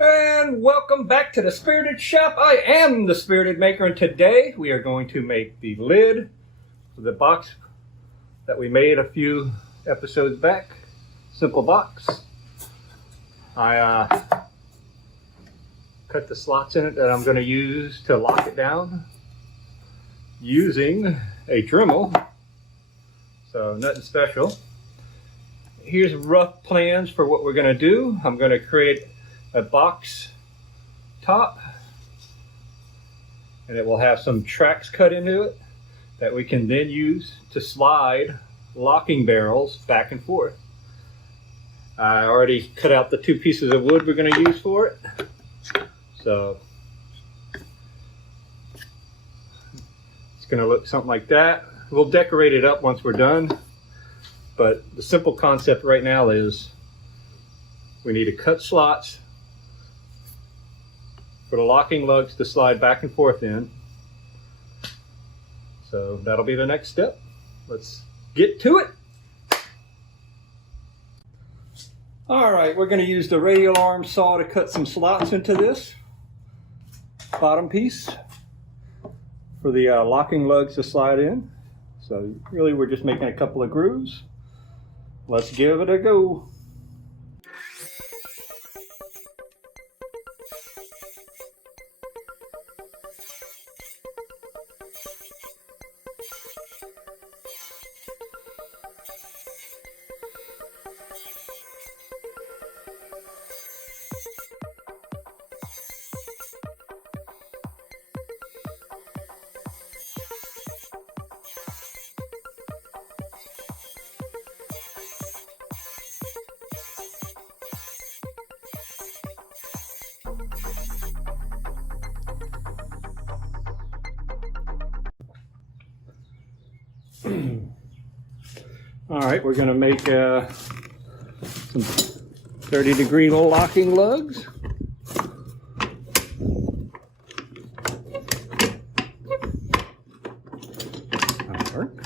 And welcome back to the Spirited Shop. I am the Spirited Maker, and today we are going to make the lid for the box that we made a few episodes back. Simple box. I cut the slots in it that I'm going to use to lock it down using a Dremel. So nothing special. Here's rough plans for what we're going to do. I'm going to create a box top, and it will have some tracks cut into it that we can then use to slide locking barrels back and forth. I already cut out the two pieces of wood we're going to use for it. So it's going to look something like that. We'll decorate it up once we're done, but the simple concept right now is we need to cut slots for the locking lugs to slide back and forth in. So that'll be the next step. Let's get to it. All right, we're going to use the radial arm saw to cut some slots into this bottom piece for the locking lugs to slide in. So really we're just making a couple of grooves. Let's give it a go. All right, we're going to make some 30-degree locking lugs. That'll work.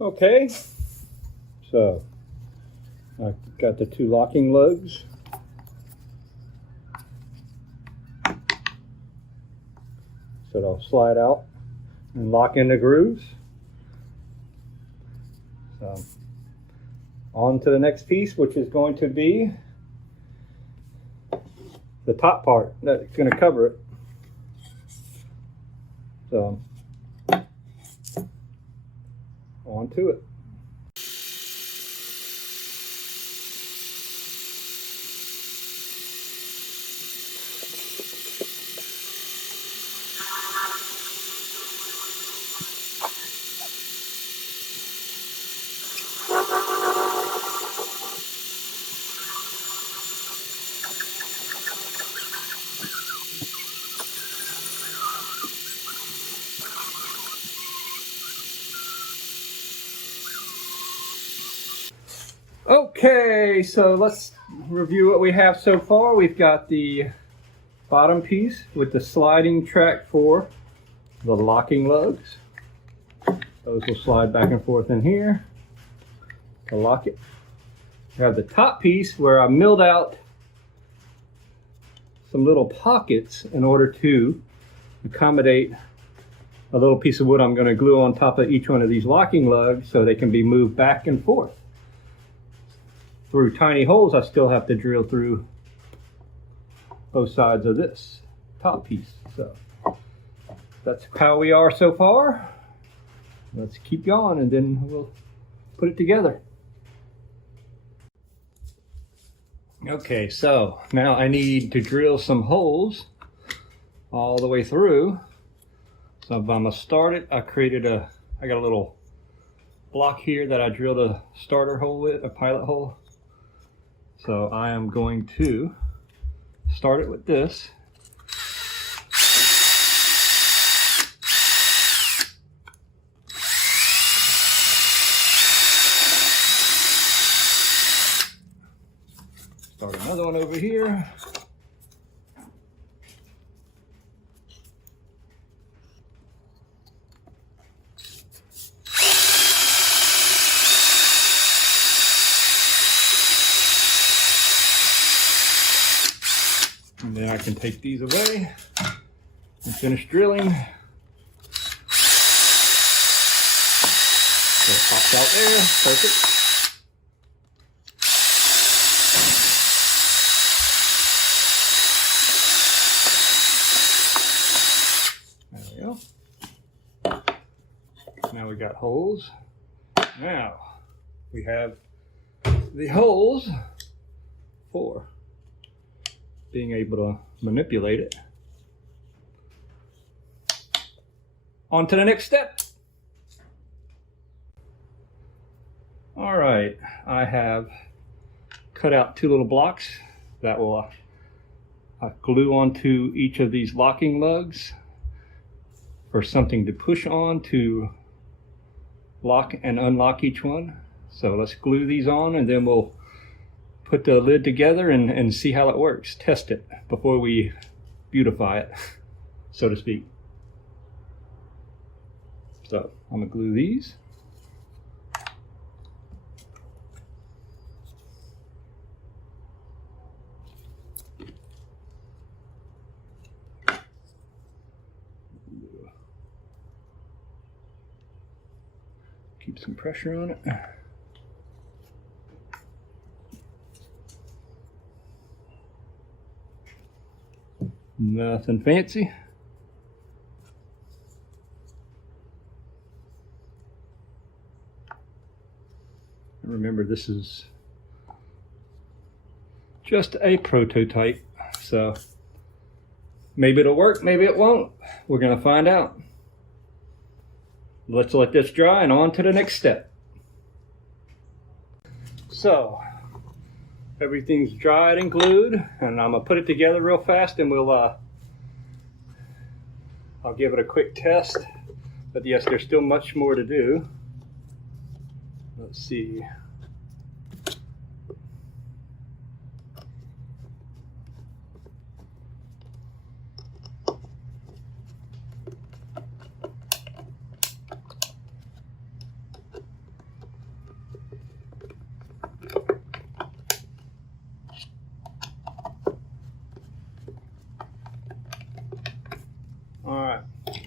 Okay, so I've got the two locking lugs. So they'll slide out and lock in the grooves. So on to the next piece, which is going to be the top part that's going to cover it. So on to it. Okay, so let's review what we have so far. We've got the bottom piece with the sliding track for the locking lugs. Those will slide back and forth in here to lock it. We have the top piece where I milled out some little pockets in order to accommodate a little piece of wood I'm going to glue on top of each one of these locking lugs so they can be moved back and forth. Through tiny holes I still have to drill through both sides of this top piece. So that's how we are so far. Let's keep going and then we'll put it together. Okay, so now I need to drill some holes all the way through. So if I'm gonna start it, I got a little block here that I drilled a starter hole with, a pilot hole. So I am going to start it with this. Start another one over here. And then I can take these away and finish drilling. So it pops out there, perfect. There we go. Now we got holes. Now we have the holes for being able to manipulate it. On to the next step. All right, I have cut out 2 little blocks that will glue onto each of these locking lugs for something to push on to lock and unlock each one. So let's glue these on and then we'll put the lid together and see how it works. Test it before we beautify it, so to speak. So I'm gonna glue these. Keep some pressure on it. Nothing fancy. Remember, this is just a prototype, so maybe it'll work, maybe it won't. We're gonna find out. Let's let this dry and on to the next step. So everything's dried and glued, and I'm gonna put it together real fast, and I'll give it a quick test. But yes, there's still much more to do. Let's see. Alright,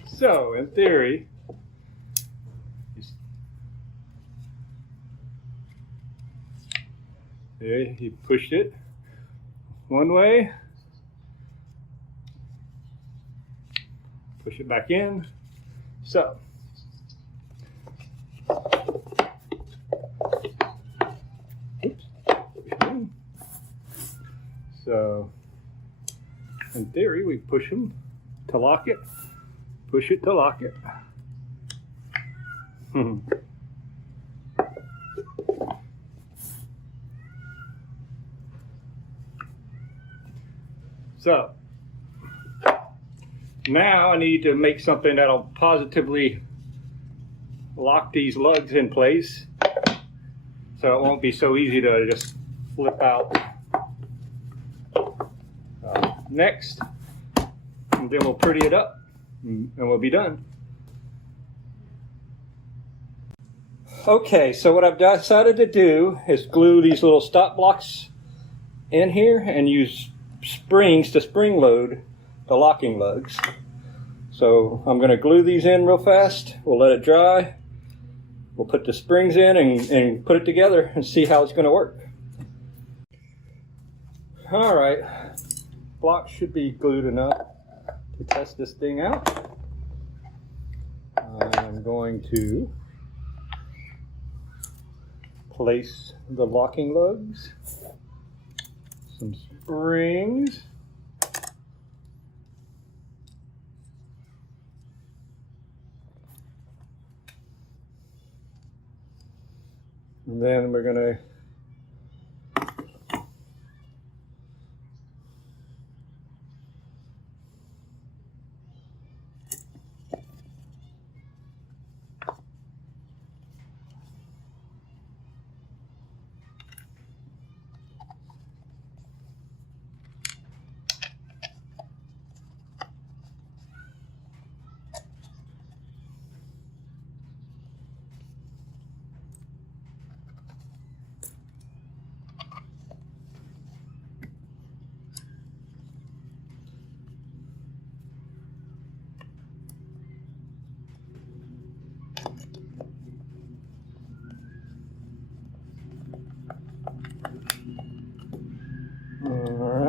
so in theory, there he pushed it one way, push it back in. So in theory, we push him to lock it, push it to lock it. So now I need to make something that'll positively lock these lugs in place, so it won't be so easy to just flip out. Next, and then we'll pretty it up and we'll be done. Okay, so what I've decided to do is glue these little stop blocks in here and use springs to spring load the locking lugs. So I'm going to glue these in real fast. We'll let it dry. We'll put the springs in and put it together and see how it's going to work. All right, blocks should be glued enough to test this thing out. I'm going to place the locking lugs some springs. And then we're going to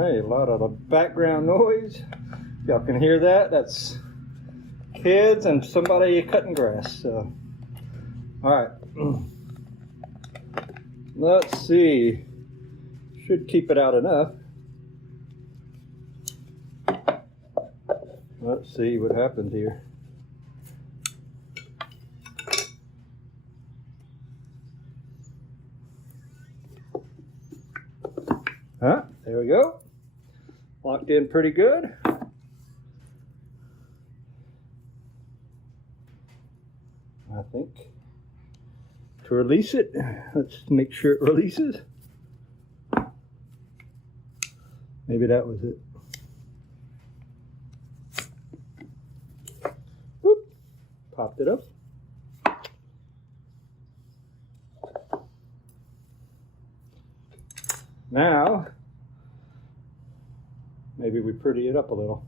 a lot of the background noise. Y'all can hear that. That's kids and somebody cutting grass. So, all right. Let's see. Should keep it out enough. Let's see what happens here. There we go. Locked in pretty good. I think to release it, let's make sure it releases. Maybe that was it. Whoop. Popped it up. Now, maybe we pretty it up a little.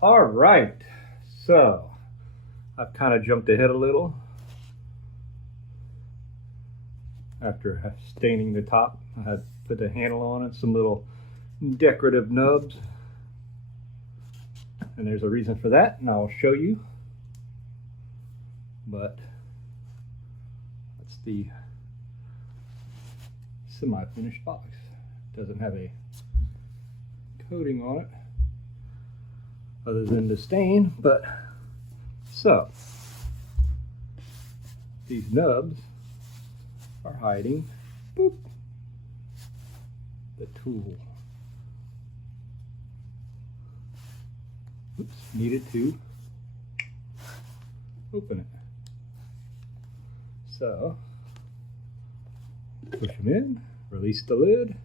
All right, so I've kind of jumped ahead a little after staining the top. I had put the handle on it, some little decorative nubs, and there's a reason for that, and I'll show you. But that's the semi-finished box. It doesn't have a coating on it other than the stain, but so these nubs are hiding, boop, the tool. oops, needed to open it. So push them in, release the lid.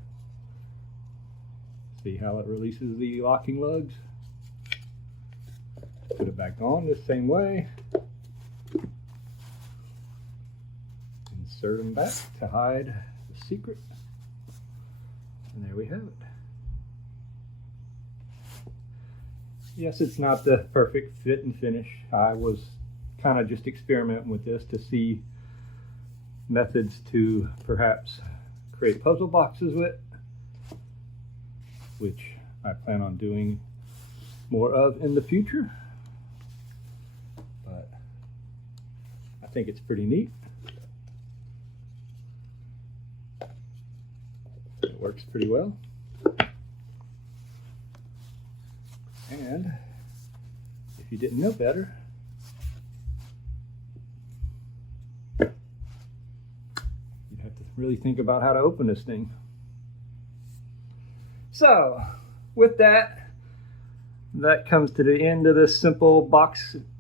See how it releases the locking lugs. Put it back on the same way. Insert them back to hide the secret. And there we have it. Yes, it's not the perfect fit and finish. I was kind of just experimenting with this to see methods to perhaps create puzzle boxes with, which I plan on doing more of in the future. But I think it's pretty neat. It works pretty well. And if you didn't know better, you'd have to really think about how to open this thing. So, with that, that comes to the end of this simple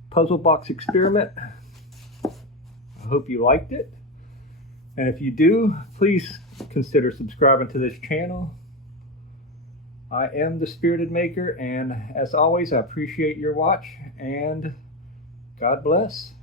puzzle box experiment. I hope you liked it. And if you do, please consider subscribing to this channel. I am the Spirited Maker, and as always, I appreciate your watch, and God bless.